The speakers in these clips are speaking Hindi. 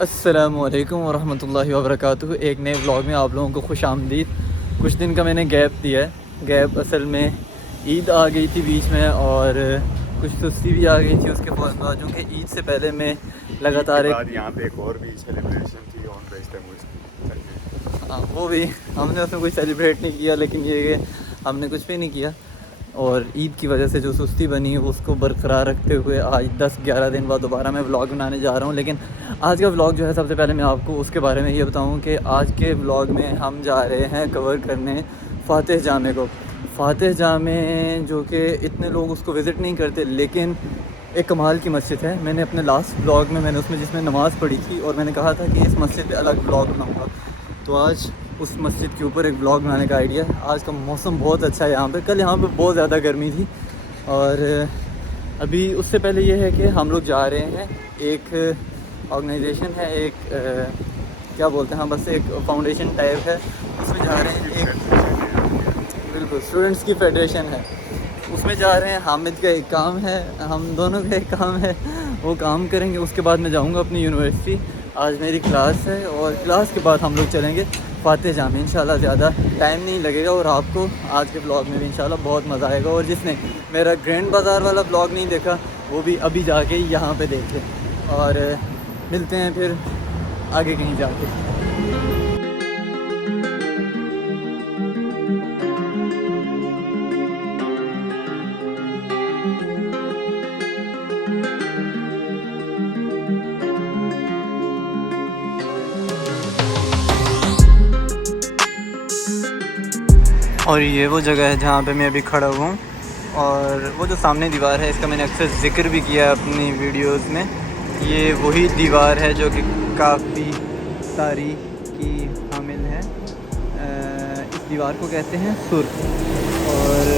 अस्सलामुअलैकुम वरहमतुल्लाहि वबरकातुहू। एक नए व्लॉग में आप लोगों को खुश आमदीद। कुछ दिन का मैंने गैप दिया है। गैप असल में ईद आ गई थी बीच में और कुछ सुस्ती भी आ गई थी उसके बाद, क्योंकि ईद से पहले मैं लगातार यहाँ पे एक और भी सेलिब्रेशन थी हाँ वो भी हमने उसमें कुछ सेलिब्रेट नहीं किया, लेकिन ये हमने कुछ भी नहीं किया और ईद की वजह से जो सुस्ती बनी है उसको बरकरार रखते हुए आज 10-11 दिन बाद दोबारा मैं व्लॉग बनाने जा रहा हूँ। लेकिन आज का व्लॉग जो है, सबसे पहले मैं आपको उसके बारे में ये बताऊँ कि आज के व्लॉग में हम जा रहे हैं कवर करने फ़ातेह जामे को। फ़ातेह जामे जो कि इतने लोग उसको विज़िट नहीं करते, लेकिन एक कमाल की मस्जिद है। मैंने अपने लास्ट व्लॉग में मैंने उसमें जिसमें नमाज़ पढ़ी थी और मैंने कहा था कि इस मस्जिद पे अलग व्लॉग बनाऊँगा, तो आज उस मस्जिद के ऊपर एक व्लॉग बनाने का आइडिया है। आज का मौसम बहुत अच्छा है यहाँ पे। कल यहाँ पे बहुत ज़्यादा गर्मी थी और अभी उससे पहले ये है कि हम लोग जा रहे हैं, एक ऑर्गेनाइजेशन है, एक क्या बोलते हैं, बस एक फाउंडेशन टाइप है, उसमें जा रहे हैं। एक बिल्कुल स्टूडेंट्स की फेडरेशन है, उसमें जा रहे हैं। हामिद का एक काम है, हम दोनों का एक काम है, वो काम करेंगे। उसके बाद मैं जाऊँगा अपनी यूनिवर्सिटी। आज मेरी क्लास है और क्लास के बाद हम लोग चलेंगे फ़ातेह जामे। इंशाल्लाह ज़्यादा टाइम नहीं लगेगा और आपको आज के ब्लॉग में भी इंशाल्लाह बहुत मज़ा आएगा। और जिसने मेरा ग्रैंड बाज़ार वाला ब्लॉग नहीं देखा वो भी अभी जाके यहाँ पे देख ले। और मिलते हैं फिर आगे कहीं जाके। और ये वो जगह है जहाँ पे मैं अभी खड़ा हुआ हूँ और वो जो सामने दीवार है, इसका मैंने अक्सर ज़िक्र भी किया है अपनी वीडियोस में। ये वही दीवार है जो कि काफ़ी तारीख की हामिल है। इस दीवार को कहते हैं सुर। और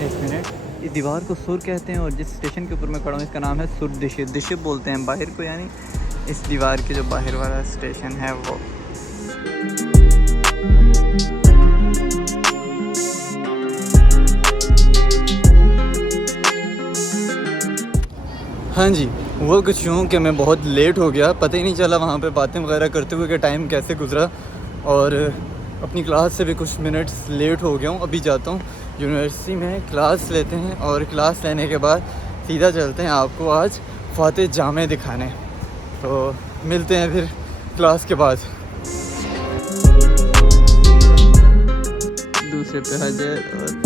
एक मिनट, इस दीवार को सुर कहते हैं और जिस स्टेशन के ऊपर मैं खड़ा हूँ इसका नाम है सुर दिशे। दिशे बोलते हैं बाहर को, यानी इस दीवार के जो बाहर वाला स्टेशन है वो। हाँ जी, वो कुछ यूँ कि मैं बहुत लेट हो गया, पता ही नहीं चला वहाँ पे बातें वगैरह करते हुए कि टाइम कैसे गुजरा। और अपनी क्लास से भी कुछ मिनट्स लेट हो गया हूँ। अभी जाता हूँ यूनिवर्सिटी में, क्लास लेते हैं और क्लास लेने के बाद सीधा चलते हैं आपको आज फ़ातेह जामे दिखाने। तो मिलते हैं फिर क्लास के बाद। दूसरे पे हाजिर और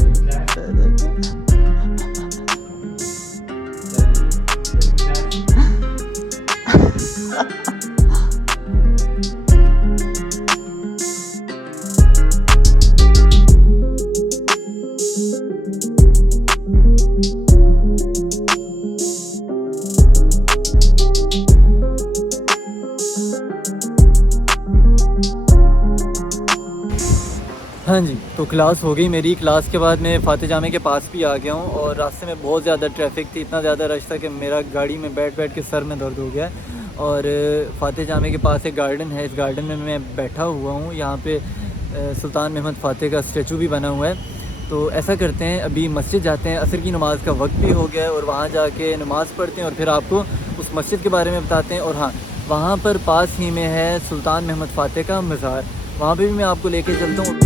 हाँ जी, तो क्लास हो गई मेरी। क्लास के बाद मैं फ़ातेह जामे के पास भी आ गया हूँ और रास्ते में बहुत ज़्यादा ट्रैफिक थी, इतना ज़्यादा रश था कि मेरा गाड़ी में बैठ बैठ के सर में दर्द हो गया। और फ़ातेह जामे के पास एक गार्डन है, इस गार्डन में मैं बैठा हुआ हूँ। यहाँ पे सुल्तान महमद फ़ातेह का स्टैचू भी बना हुआ है। तो ऐसा करते हैं, अभी मस्जिद जाते हैं, असर की नमाज़ का वक्त भी हो गया है और वहाँ जाके नमाज़ पढ़ते हैं और फिर आपको उस मस्जिद के बारे में बताते हैं। और हाँ, वहाँ पर पास ही में है सुल्तान महमद फ़ातेह का मज़ार, वहाँ पर भी मैं आपको लेके चलता हूँ।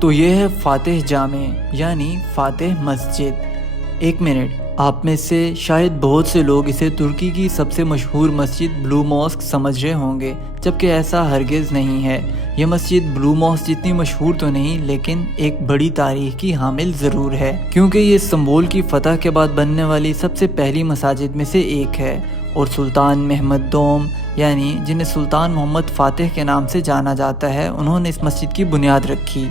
तो ये है फ़ातेह जामे यानी फ़ातेह मस्जिद। एक मिनट, आप में से शायद बहुत से लोग इसे तुर्की की सबसे मशहूर मस्जिद ब्लू मॉस्क समझ रहे होंगे, जबकि ऐसा हरगिज़ नहीं है। यह मस्जिद ब्लू मॉस्क जितनी मशहूर तो नहीं, लेकिन एक बड़ी तारीख की हामिल ज़रूर है, क्योंकि ये इस्तांबुल की फ़तह के बाद बनने वाली सबसे पहली मसाजिद में से एक है। और सुल्तान महमद दोम यानी जिन्हें सुल्तान मोहम्मद फ़ातेह के नाम से जाना जाता है, उन्होंने इस मस्जिद की बुनियाद रखी।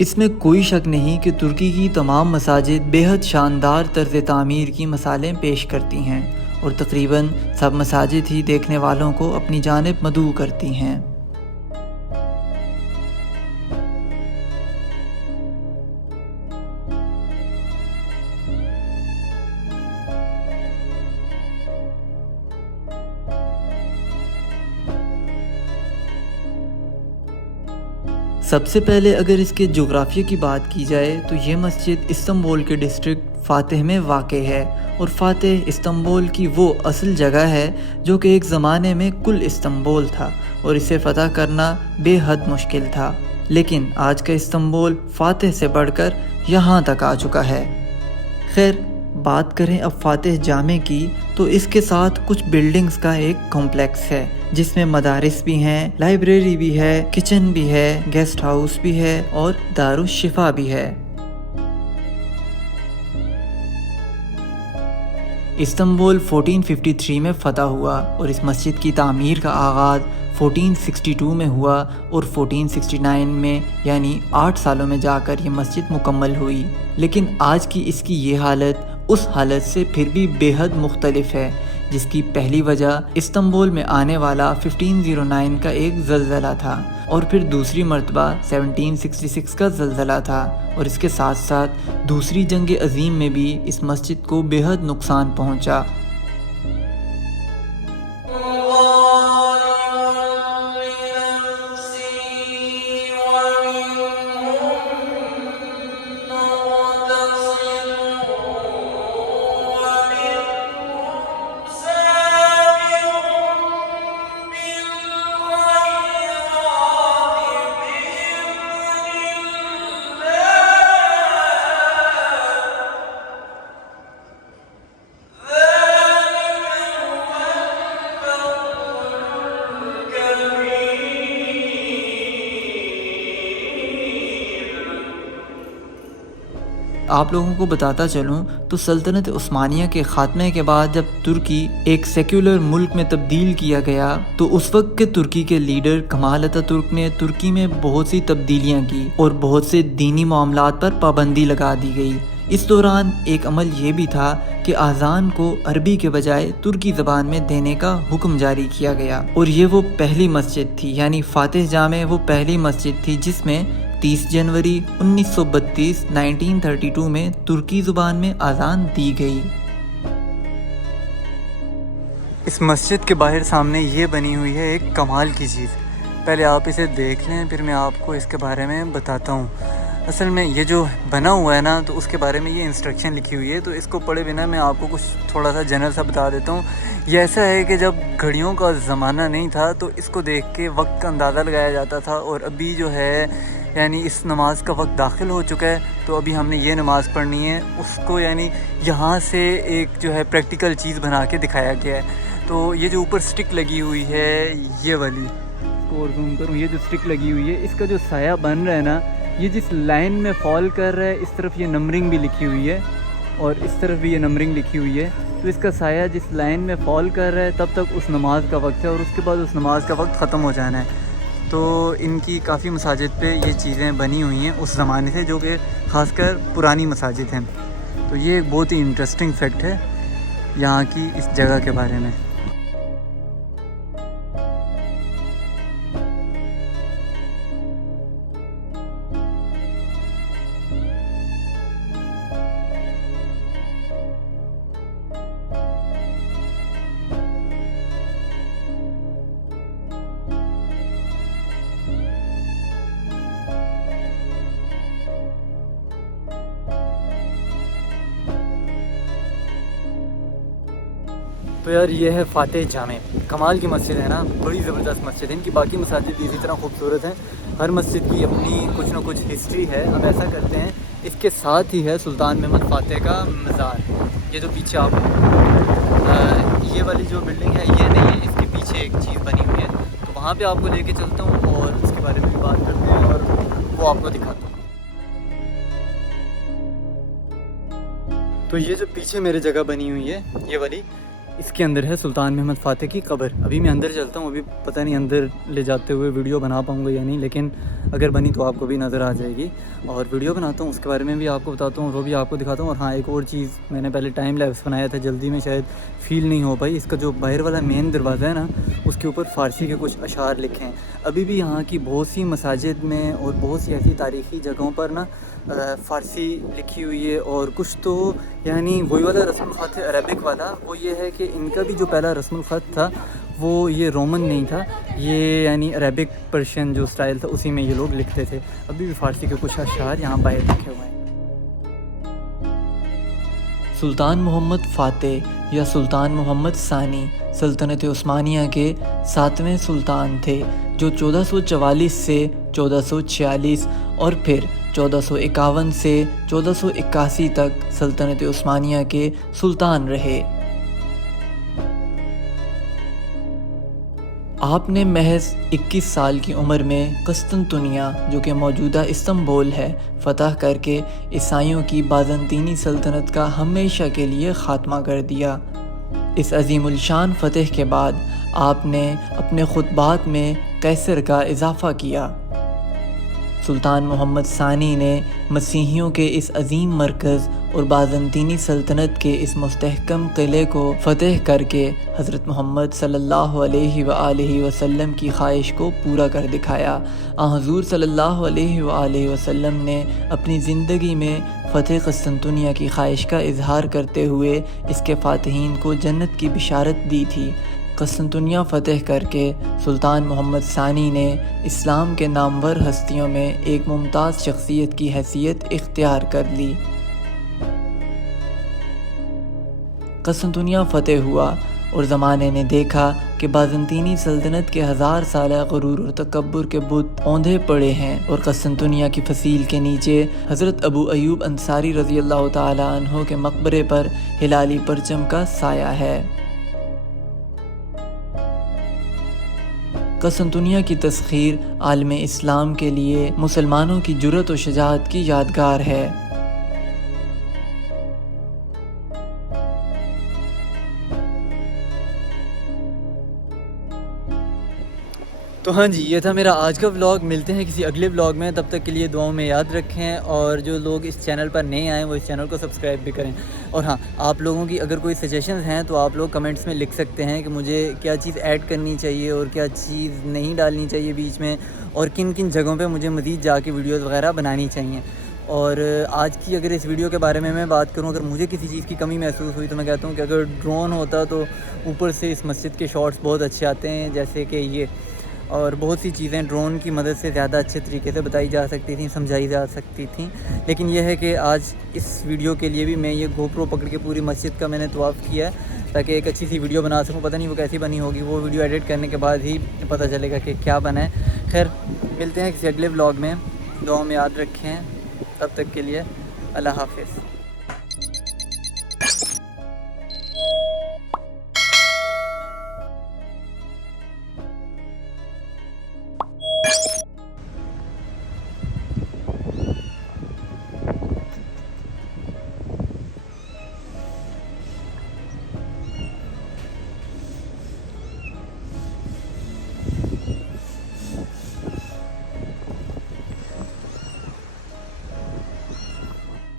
इसमें कोई शक नहीं कि तुर्की की तमाम मसाजिद बेहद शानदार तर्ज तामीर की मिसालें पेश करती हैं और तकरीबन सब मसाजिद ही देखने वालों को अपनी जानिब मदऊ करती हैं। सबसे पहले अगर इसके जोग्राफिया की बात की जाए तो ये मस्जिद इस्तांबुल के डिस्ट्रिक्ट फ़ातेह में वाक़ है और फ़ातेह इस्तांबुल की वो असल जगह है जो कि एक ज़माने में कुल इस्तांबुल था और इसे फ़तह करना बेहद मुश्किल था, लेकिन आज का इस्तांबुल फ़ातेह से बढ़कर यहाँ तक आ चुका है। खैर, बात करें अब फ़ातेह जामे की तो इसके साथ कुछ बिल्डिंग्स का एक कॉम्प्लेक्स है जिसमें मदारिस भी हैं, लाइब्रेरी भी है, किचन भी है, गेस्ट हाउस भी है और दारुश शिफा भी है। इस्तांबुल 1453 में फ़तह हुआ और इस मस्जिद की तामीर का आगाज़ 1462 में हुआ और 1469 में यानी 8 सालों में जाकर ये मस्जिद मुकम्मल हुई। लेकिन आज की इसकी ये हालत उस हालत से फिर भी बेहद मुख्तलिफ है, जिसकी पहली वजह इस्तांबुल में आने वाला 1509 का एक ज़लज़ला था और फिर दूसरी मरतबा 1766 का ज़लज़ला था और इसके साथ साथ दूसरी जंग अज़ीम में भी इस मस्जिद को बेहद नुकसान पहुंचा। आप लोगों को बताता चलूँ तो सल्तनत उस्मानिया के ख़ात्मे के बाद जब तुर्की एक सेक्युलर मुल्क में तब्दील किया गया तो उस वक्त के तुर्की के लीडर कमाल अतातुर्क ने तुर्की में बहुत सी तब्दीलियाँ की और बहुत से दीनी मामलात पर पाबंदी लगा दी गई। इस दौरान एक अमल ये भी था कि आज़ान को अरबी के बजाय तुर्की ज़बान में देने का हुक्म जारी किया गया और ये वो पहली मस्जिद थी, यानी फ़ातेह जामे वो पहली मस्जिद थी जिसमें 30 जनवरी 1932 में तुर्की ज़ुबान में आज़ान दी गई। इस मस्जिद के बाहर सामने ये बनी हुई है एक कमाल की चीज़। पहले आप इसे देख लें, फिर मैं आपको इसके बारे में बताता हूँ। असल में ये जो बना हुआ है ना, तो उसके बारे में ये इंस्ट्रक्शन लिखी हुई है, तो इसको पढ़े बिना मैं आपको कुछ थोड़ा सा जनरल सा बता देता हूँ। ये ऐसा है कि जब घड़ियों का ज़माना नहीं था तो इसको देख के वक्त का अंदाज़ा लगाया जाता था और अभी जो है यानी इस नमाज का वक्त दाखिल हो चुका है, तो अभी हमने ये नमाज़ पढ़नी है, उसको यानी यहाँ से एक जो है प्रैक्टिकल चीज़ बना के दिखाया गया है। तो ये जो ऊपर स्टिक लगी हुई है ये वाली, इसको और जूम करूँ, ये जो स्टिक लगी हुई है इसका जो साया बन रहा है ना, ये जिस लाइन में फॉल कर रहा है इस तरफ ये नंबरिंग भी लिखी हुई है और इस तरफ भी ये नंबरिंग लिखी हुई है। तो इसका साया जिस लाइन में फॉल कर रहा है तब तक उस नमाज का वक्त है और उसके बाद उस नमाज का वक्त ख़त्म हो जाना है। तो इनकी काफ़ी मसाजिद पे ये चीज़ें बनी हुई हैं उस ज़माने से, जो कि ख़ासकर पुरानी मसाजिद हैं। तो ये एक बहुत ही इंटरेस्टिंग फैक्ट है यहाँ की इस जगह के बारे में। तो यार ये है फ़ातेह जामे, कमाल की मस्जिद है ना, बड़ी ज़बरदस्त मस्जिद है। इनकी बाकी मसाजिद इसी तरह खूबसूरत हैं, हर मस्जिद की अपनी कुछ ना कुछ हिस्ट्री है। अब ऐसा करते हैं, इसके साथ ही है सुल्तान महमूद फ़ातेह का मज़ार। ये जो पीछे आप ये वाली जो बिल्डिंग है ये नहीं है, इसके पीछे एक चीज़ बनी हुई है, तो वहाँ पे आपको लेके चलता हूँ और उसके बारे में भी बात करते हैं और वो आपको दिखाता हूँ। तो ये जो पीछे मेरे जगह बनी हुई है ये वाली, इसके अंदर है सुल्तान महमद फ़ातह की कब्र। अभी मैं अंदर चलता हूँ, अभी पता नहीं अंदर ले जाते हुए वीडियो बना पाऊँगा या नहीं, लेकिन अगर बनी तो आपको भी नज़र आ जाएगी। और वीडियो बनाता हूँ उसके बारे में भी आपको बताता हूँ और वो भी आपको दिखाता हूँ। और हाँ, एक और चीज़, मैंने पहले टाइम लैप्स बनाया था, जल्दी में शायद फ़ील नहीं हो पाई। इसका जो बाहर वाला मेन दरवाज़ा है ना, उसके ऊपर फ़ारसी के कुछ अशार लिखे हैं। अभी भी यहाँ की बहुत सी मसाजिद में और बहुत सी ऐसी तारीख़ी जगहों पर ना फ़ारसी लिखी हुई है। और कुछ तो यानी वही वाला रस्मुल ख़त है अरबिक वाला, वो ये है कि इनका भी जो पहला रस्मुल ख़त था वो ये रोमन नहीं था, ये यानी अरबिक पर्शियन जो स्टाइल था उसी में ये लोग लिखते थे। अभी भी फ़ारसी के कुछ अशार यहाँ बाहर लिखे हुए हैं। सुल्तान मोहम्मद फ़ातह या सुल्तान मोहम्मद सानी सल्तनत उस्मानिया के 7वें सुल्तान थे, जो 1444 से 1446 और फिर 1451 से 1481 तक सल्तनत उस्मानिया के सुल्तान रहे। आपने महज 21 साल की उम्र में कस्तंतुनिया, जो कि मौजूदा इस्तांबुल है, फ़तह करके ईसाइयों की बाज़ंतीनी सल्तनत का हमेशा के लिए ख़ात्मा कर दिया। इस अज़ीमुल शान फ़तह के बाद आपने अपने खुतबात में कैसर का इजाफ़ा किया। सुल्तान मोहम्मद सानी ने मसीहियों के इस अजीम मरकज़ और बाज़ंतीनी सल्तनत के इस मुस्तहकम किले को फ़तह करके हज़रत मोहम्मद सल्लल्लाहु अलैहि वसल्लम की ख्वाहिश को पूरा कर दिखाया। हुज़ूर सल्लल्लाहु अलैहि वसल्लम ने अपनी ज़िंदगी में फ़तह क़स्तंतुनिया की ख्वाहिश का इजहार करते हुए इसके फ़ातिहीन को जन्नत की बिशारत दी थी। क़स्तंतुनिया फ़तह करके सुल्तान मोहम्मद सानी ने इस्लाम के नामवर हस्तियों में एक मुमताज़ शख्सियत की हैसियत इख्तियार कर ली। क़स्तंतुनिया फ़तह हुआ और ज़माने ने देखा कि बाज़ंतीनी सल्तनत के 1000 साल गुरूर और तकब्बुर के बुत औंधे पड़े हैं और क़स्तंतुनिया की फसील के नीचे हज़रत अबू अयूब अंसारी रज़ी अल्लाह ताला अन्हो के मकबरे पर हिलाली परचम का साया है। क़स्तंतुनिया की तस्ख़ीर आलम इस्लाम के लिए मुसलमानों की जुर्रत और शजाअत की यादगार है। तो हाँ जी, ये था मेरा आज का व्लॉग। मिलते हैं किसी अगले व्लॉग में, तब तक के लिए दुआओं में याद रखें। और जो लोग इस चैनल पर नए आए वो इस चैनल को सब्सक्राइब भी करें। और हाँ, आप लोगों की अगर कोई सजेशंस हैं तो आप लोग कमेंट्स में लिख सकते हैं कि मुझे क्या चीज़ ऐड करनी चाहिए और क्या चीज़ नहीं डालनी चाहिए बीच में, और किन किन जगहों पे मुझे मज़ीद जाके वीडियोस वगैरह बनानी चाहिए। और आज की अगर इस वीडियो के बारे में मैं बात करूं, अगर मुझे किसी चीज़ की कमी महसूस हुई तो मैं कहता हूं कि अगर ड्रोन होता तो ऊपर से इस मस्जिद के शॉट्स बहुत अच्छे आते हैं, जैसे कि ये, और बहुत सी चीज़ें ड्रोन की मदद से ज़्यादा अच्छे तरीके से बताई जा सकती थी, समझाई जा सकती थी। लेकिन यह है कि आज इस वीडियो के लिए भी मैं ये गोप्रो पकड़ के पूरी मस्जिद का मैंने तवाफ़ किया है ताकि एक अच्छी सी वीडियो बना सकूं। पता नहीं वो कैसी बनी होगी, वो वीडियो एडिट करने के बाद ही पता चलेगा कि क्या बना है। खैर, मिलते हैं किसी अगले व्लॉग में। दुआओं में याद रखें। तब तक के लिए अल्लाह हाफ़िज़।